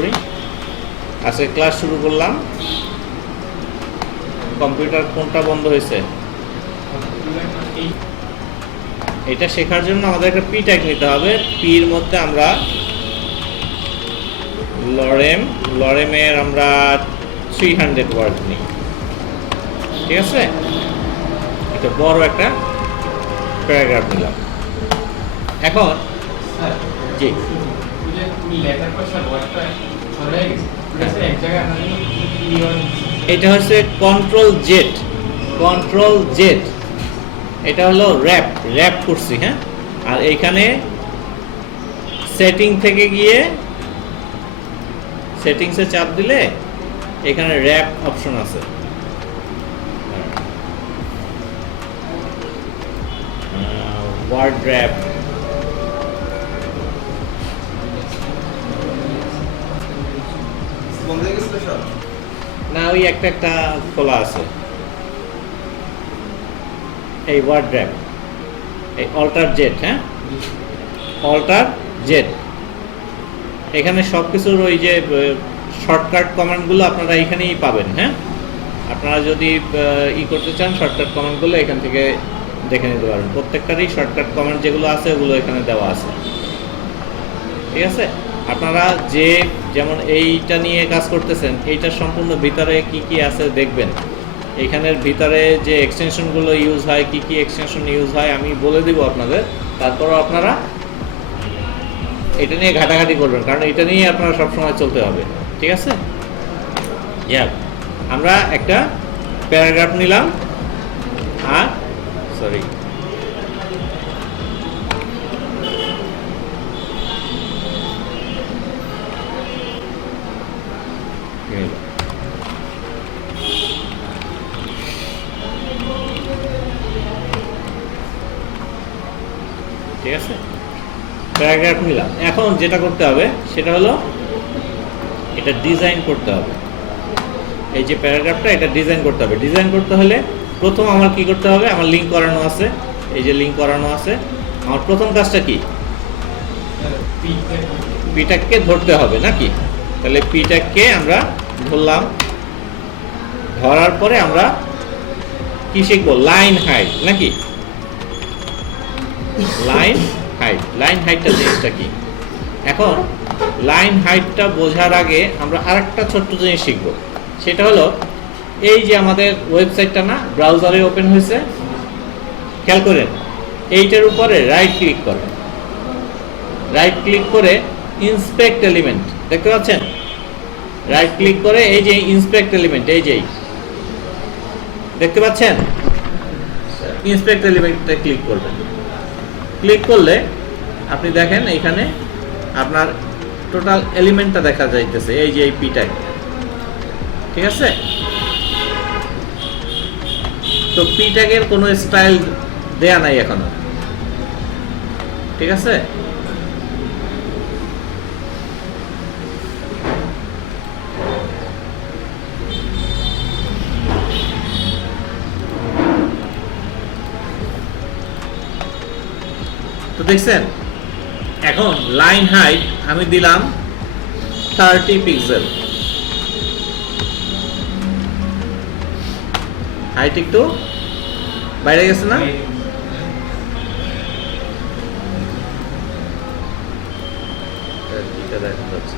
করি। আজকে ক্লাস শুরু করলাম। কম্পিউটার কোনটা বন্ধ হয়েছে? এটা শেখার জন্য আমাদের একটা পি ট্যাগ নিতে হবে। পির মধ্যে আমরা লরেমের আমরা 300 ওয়ার্ড নিই, ঠিক আছে? এটা বড় একটা প্যারাগ্রাফ নিলাম। এখন জি এটা হচ্ছে কন্ট্রোল জেড, এটা হলো র্যাপ করছি, হ্যাঁ। আর এইখানে সেটিং থেকে গিয়ে সেটিংসে চাপ দিলে এখানে র্যাপ অপশন আছে। ওয়ার্ড র্যাপ, না ওই একটা খোলা আছে। এই ওয়ার্ড র্যাপ, এই অল্টার জেড, হ্যাঁ অল্টার জেড। এখানে সব কিছুর ওই যে শর্টকাট কমান্ডগুলো আপনারা এখানেই পাবেন, হ্যাঁ। আপনারা যদি করতে চান শর্টকাট কমান্ডগুলো এখান থেকে দেখে নিতে পারেন। প্রত্যেকটারই শর্টকাট কমান্ড যেগুলো আছে ওগুলো এখানে দেওয়া আছে, ঠিক আছে? আপনারা যেমন এইটা নিয়ে কাজ করতেছেন, এইটার সম্পূর্ণ ভিতরে কি আছে দেখবেন। এখানের ভিতরে যে এক্সটেনশনগুলো ইউজ হয়, কি এক্সটেনশন ইউজ হয় আমি বলে দিব আপনাদের। তারপরও আপনারা এটা নিয়ে ঘাটাঘাটি করবেন, কারণ এটা নিয়ে আপনারা সবসময় চলতে হবে, ঠিক আছে? আমরা একটা প্যারাগ্রাফ নিলাম। আর সরি ঠিক আছে, প্যারাগ্রাফ নিলাম। এখন যেটা করতে হবে সেটা হলো এটা ডিজাইন করতে হবে। এই যে প্যারাগ্রাফটা এটা ডিজাইন করতে হবে। ডিজাইন করতে হলে প্রথম আমার কি করতে হবে? আমার লিঙ্ক করানো আছে, এই যে লিঙ্ক করানো আছে। আমার প্রথম কাজটা কি? পি ট্যাগকে ধরতে হবে নাকি? তাহলে পি ট্যাগকে আমরা ধরলাম। ধরার পরে আমরা কি শিখবো? লাইন হাইট নাকি? লাইন হাইটটা জিনিসটা কি? এখন লাইন হাইটটা বোঝার আগে আমরা আরেকটা ছোট্ট জিনিস শিখব। সেটা হলো এই যে আমাদের ওয়েবসাইটটা না ব্রাউজারে ওপেন হয়েছে, খেয়াল করেন এইটার উপরে রাইট ক্লিক করে ইন্সপেক্ট এলিমেন্ট দেখতে পাচ্ছেন? রাইট ক্লিক করে এই যে ইন্সপেক্ট এলিমেন্ট, এই যে দেখতে পাচ্ছেন? ইন্সপেক্ট এলিমেন্টে ক্লিক করবেন। ক্লিক করলে আপনি দেখেন এখানে আপনার টোটাল এলিমেন্টটা দেখা যাইতেছে, এই যে এই পি ট্যাগ, ঠিক আছে? তো পি ট্যাগের কোনো স্টাইল দেয়া নাই এখনো, ঠিক আছে? তো দেখছেন এখন লাইন হাইট আমি দিলাম 30 পিক্সেল। হাইট একটু বাইরে গেছে না? দেখা যাচ্ছে।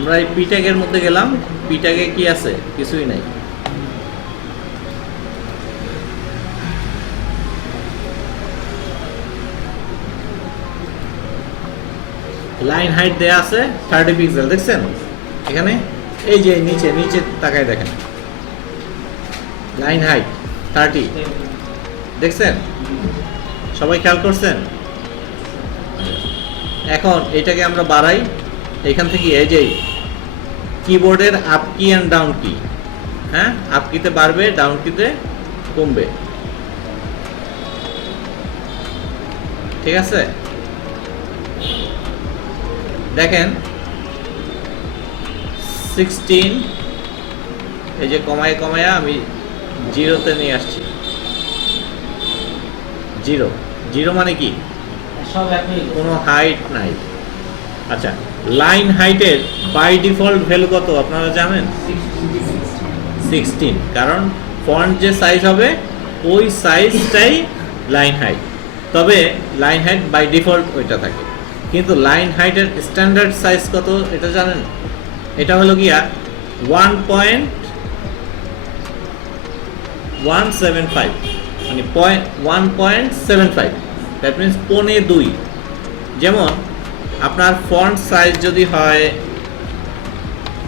আমরা এই পি ট্যাগের মধ্যে গেলাম, পি ট্যাগে কি আছে? কিছুই নাই। লাইন হাইট দেয়া আছে 30 পিক্সেল, দেখছেন এখানে? এই যে নিচে নিচে তাকায় দেখেন, লাইন হাইট 30, দেখছেন? সবাই খেয়াল করছেন? এখন এটাকে আমরা বাড়াই, এখান থেকে এই যে কিবোর্ডের আপ কি অ্যান্ড ডাউন কি, হ্যাঁ, আপ কিতে বাড়বে, ডাউন কিতে কমবে, ঠিক আছে? দেখেন 16, এই যে কমায় কমায় আমি 0-তে নিয়ে আসছি। 0 মানে কি? সব একই। কোনো হাইট নাই। আচ্ছা, লাইন হাইটের বাই ডিফল্ট ভ্যালু কত আপনারা জানেন? 16, কারণ ফন্ট যে সাইজ হবে ওই সাইজটাই লাইন হাইট। তবে লাইন হাইট বাই ডিফল্ট ওইটা থাকে, কিন্তু লাইন হাইটের স্ট্যান্ডার্ড সাইজ কত এটা জানেন? এটা হলো গিয়া 1.175, মানে 1.75, দ্যাট মিনস 1.2। যেমন আপনার ফন্ট সাইজ যদি হয়,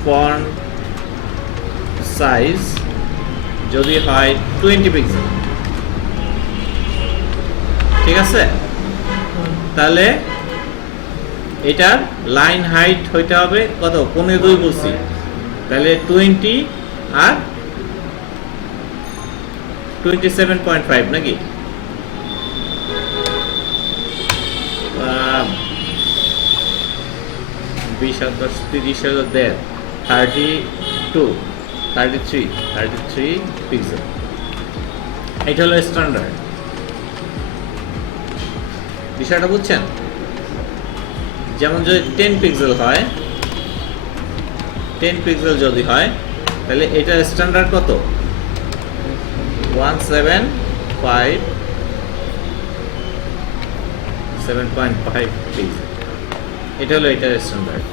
ফন্ট সাইজ যদি হয় 20 পিক্সেল, ঠিক আছে? তাহলে এটার লাইন হাইট হইতে হবে কত? 1.2 বলছি, তাহলে 20 আর 27.5 নাকি? 20 আর 10 30 হলো 33 পিক্সেল। এটা হলো স্ট্যান্ডার্ড। বিষয়টা বুঝছেন? যেমন যদি 10 পিক্সেল হয়, 10 পিক্সেল যদি হয়, তাহলে এটা স্ট্যান্ডার্ড কত? 7.5 পিক্সেল। এটা হলো এটার স্ট্যান্ডার্ড।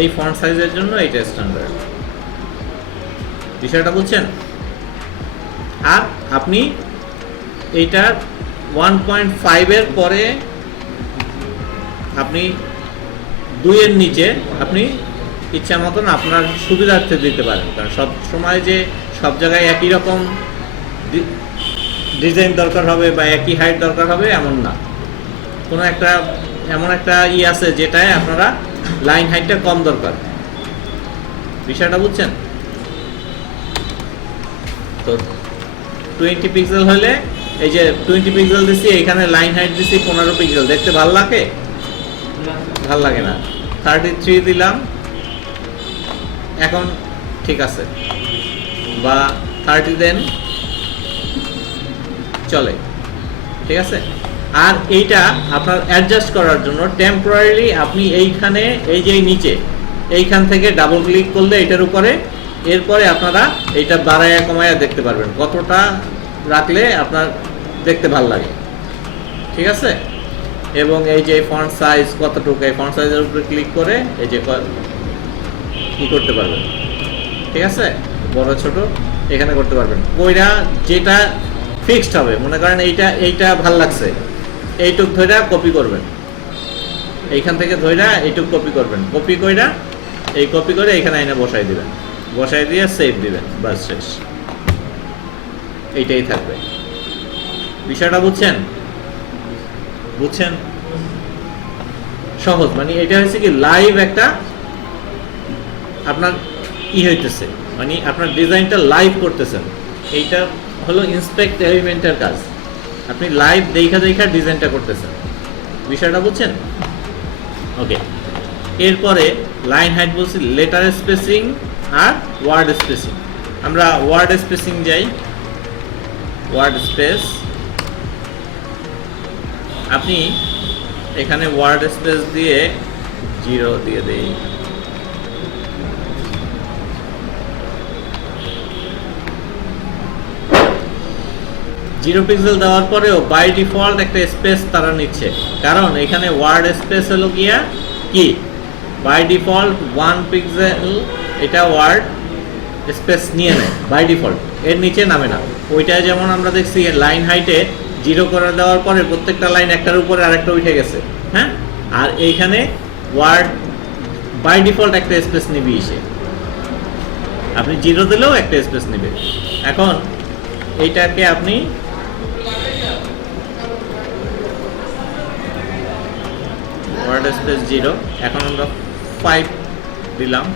এই ফন্ট সাইজের জন্য এটা স্ট্যান্ডার্ড। বিষয়টা বুঝছেন? আর আপনি এইটার 1.5 এর পরে আপনি 2 এর নিচে আপনি ইচ্ছা মতন আপনার সুবিধার্থে দিতে পারেন, কারণ সব সময় যে সব জায়গায় একই রকম ডিজাইন দরকার হবে বা একই হাইট দরকার হবে এমন না। কোনো একটা এমন একটা আছে যেটায় আপনারা লাইন হাইটটা কম দরকার। বিষয়টা বুঝছেন? তো 20 পিক্সেল হলে, এই যে 20 পিক্সেল দিছি, এখানে লাইন হাইট দিছি 15 পিক্সেল, দেখতে ভালো লাগে? ভাল লাগে না। 33 দিলাম, এখন ঠিক আছে, বা 30 দেন, চলে, ঠিক আছে? আর এইটা আপনার অ্যাডজাস্ট করার জন্য টেম্পোরারিলি আপনি এইখানে, এই যে নিচে এইখান থেকে ডাবল ক্লিক করলে এটার উপরে, এরপরে আপনারা এইটা বাড়ায়া কমায়া দেখতে পারবেন কতটা রাখলে আপনার দেখতে ভালো লাগে, ঠিক আছে? এবং এই যে ফন্ট সাইজ কতটুকু, এই ফন্ট সাইজের উপরে ক্লিক করে এই যে কি করতে পারবেন, ঠিক আছে? বড় ছোট এখানে করতে পারবেন। ওইটা যেটা ফিক্সড হবে, মনে করেন এইটা ভাল লাগছে, এইটুক ধইরা কপি করবেন, এইখান থেকে ধইরা এইটুক কপি করবেন, কপি কইরা এই কপি করে এখানে এনে বসাই দিবেন, বসাই দিয়ে সেভ দিবেন, বাস শেষ। এইটাই থাকবে। বিষয়টা বুঝছেন? বুঝছেন? সহজ, মানে এটা হচ্ছে কি লাইভ একটা আপনার হইতেছে, মানে আপনার ডিজাইনটা লাইভ করতেছেন। এইটা হলো ইন্সপেক্ট এলিমেন্টের কাজ, আপনি লাইভ দেখা ডিজাইনটা করতেছেন। বিষয়টা বুঝছেন? ওকে, এরপরে লাইন হাইট বলছি, লেটার স্পেসিং আর ওয়ার্ড স্পেসিং। আমরা ওয়ার্ড স্পেসিং যাই, ওয়ার্ড স্পেস। আপনি এখানে ওয়ার্ড স্পেস দিয়ে 0 দিয়ে দেই, জিরো পিক্সেল দেওয়ার পরেও বাই ডিফল্ট একটা স্পেস তারা নিচ্ছে, কারণ এখানে ওয়ার্ড স্পেস হলো গিয়া কি বাই ডিফল্ট 1 পিক্সেল এটা ওয়ার্ড স্পেস নিয়ে নেয় বাই ডিফল্ট, এর নিচে নামে না। ওইটায় যেমন আমরা দেখছি লাইন হাইটে 0 করে দেওয়ার পরে প্রত্যেকটা লাইন একটার উপরে আরেকটা উঠে গেছে, হ্যাঁ। আর এইখানে ওয়ার্ড বাই ডিফল্ট একটা স্পেস নিবি, সে আপনি 0 দিলেও একটা স্পেস নেবে। এখন এইটাকে আপনি ওয়ার্ড স্পেস 0, এখন আমরা 5 দিলাম।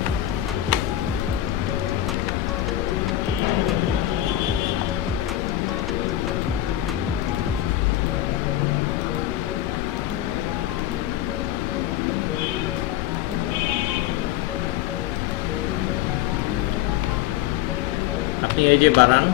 আপনি এই যে বাড়ান,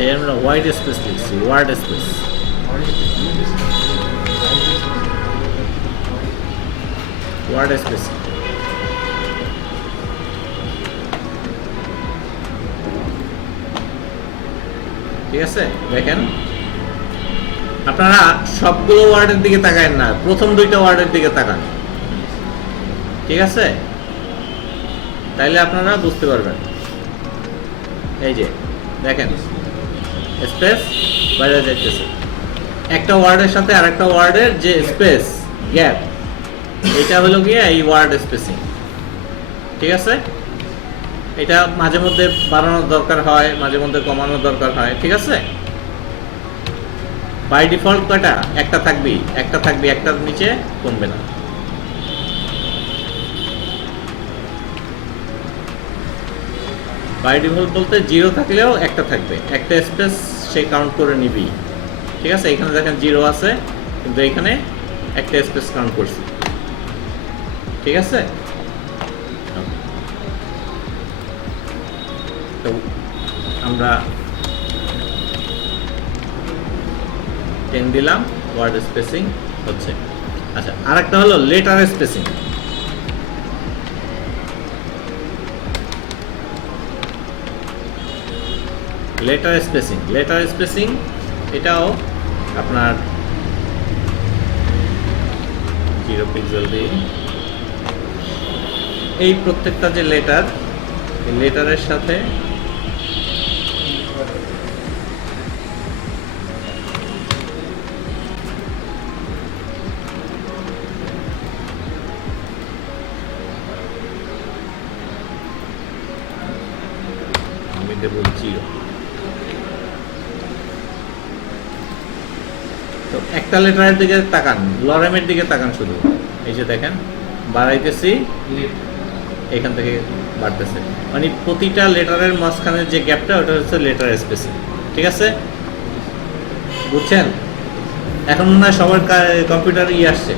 এই আমরা হোয়াইট স্পেস লিখছি, ওয়ার্ড স্পেস। ওয়ার্ড স্পেস ঠিক আছে। দেখেন আপনারা সবগুলো ওয়ার্ডের দিকে তাকায়েন না, প্রথম দুইটা ওয়ার্ডের দিকে তাকান, ঠিক আছে, তাইলে আপনারা বুঝতে পারবেন। এই যে দেখেন স্পেস বাইরে যাইতেছে, একটা ওয়ার্ডের সাথে আরেকটা ওয়ার্ডের যে স্পেস গ্যাপ, এটা হলো গিয়ে এই ওয়ার্ড স্পেসিং, ঠিক আছে। এটা মাঝে মধ্যে বাড়ানোর দরকার হয়, মাঝে মধ্যে কমানোর দরকার হয়, ঠিক আছে। বাই ডিফল্ট কয়টা? একটা থাকবেই, একটার নিচে কমবে না। বাই ডিফল্ট বলতে 0 থাকলেও একটা থাকবে, একটা স্পেস সে কাউন্ট করে নিবি, ঠিক আছে। এখানে দেখেন 0 আছে, কিন্তু এখানে একটা স্পেস কাউন্ট করছি, ঠিক আছে। তো আমরা 10 দিলাম, ওয়ার্ড স্পেসিং হচ্ছে। আচ্ছা, আরেকটা হলো লেটার স্পেসিং। লেটার স্পেসিং এটাও আপনার 0 পিক্সেল দিয়ে এই প্রত্যেকটা যে লেটার, এই লেটারের সাথে আমি দেব 0। তো একটা লেটারের দিকে তাকান, লরেমের দিকে তাকান শুধু, এই যে দেখেন বাড়াইতেছি, এখান থেকে বাড়তেছে, মানে প্রতিটা লেটারের মাঝখানের যে গ্যাপটা ওটা হচ্ছে লেটার স্পেসিং, ঠিক আছে, বুঝছেন। এখন মনে হয় সবার কম্পিউটার আসছে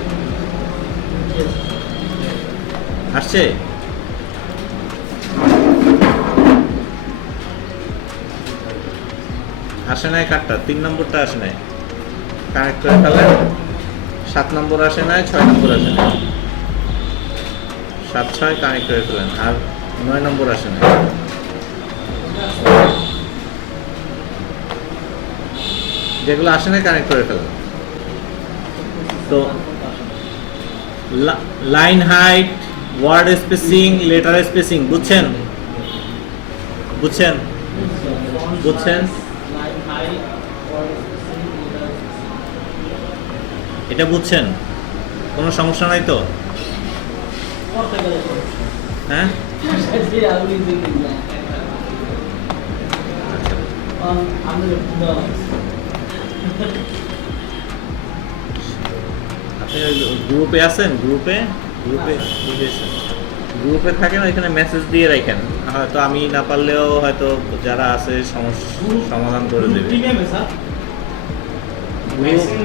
আসে নাই, কাটটা 3 নম্বরটা আসে নাই, কানেক্ট করে ফেলেন। 7 নম্বর আসে নাই, 6 নম্বর আসে নাই, 7-6 কানেক্ট করে ফেলেন, আর 9 নম্বর আসে নাই। যেগুলো আসে নাই কানেক্ট করে ফেলেন। তো line height, word spacing, letter spacing বুঝছেন? এটা বুঝছেন? কোনো সমস্যা নাই তো? হ্যাঁ, আপনি গ্রুপে আছেন? গ্রুপে থাকেন, ওইখানে মেসেজ দিয়ে রাখেন, হয়তো আমি না পারলেও হয়তো যারা আছে সমাধান করে দেবে। মেসেজ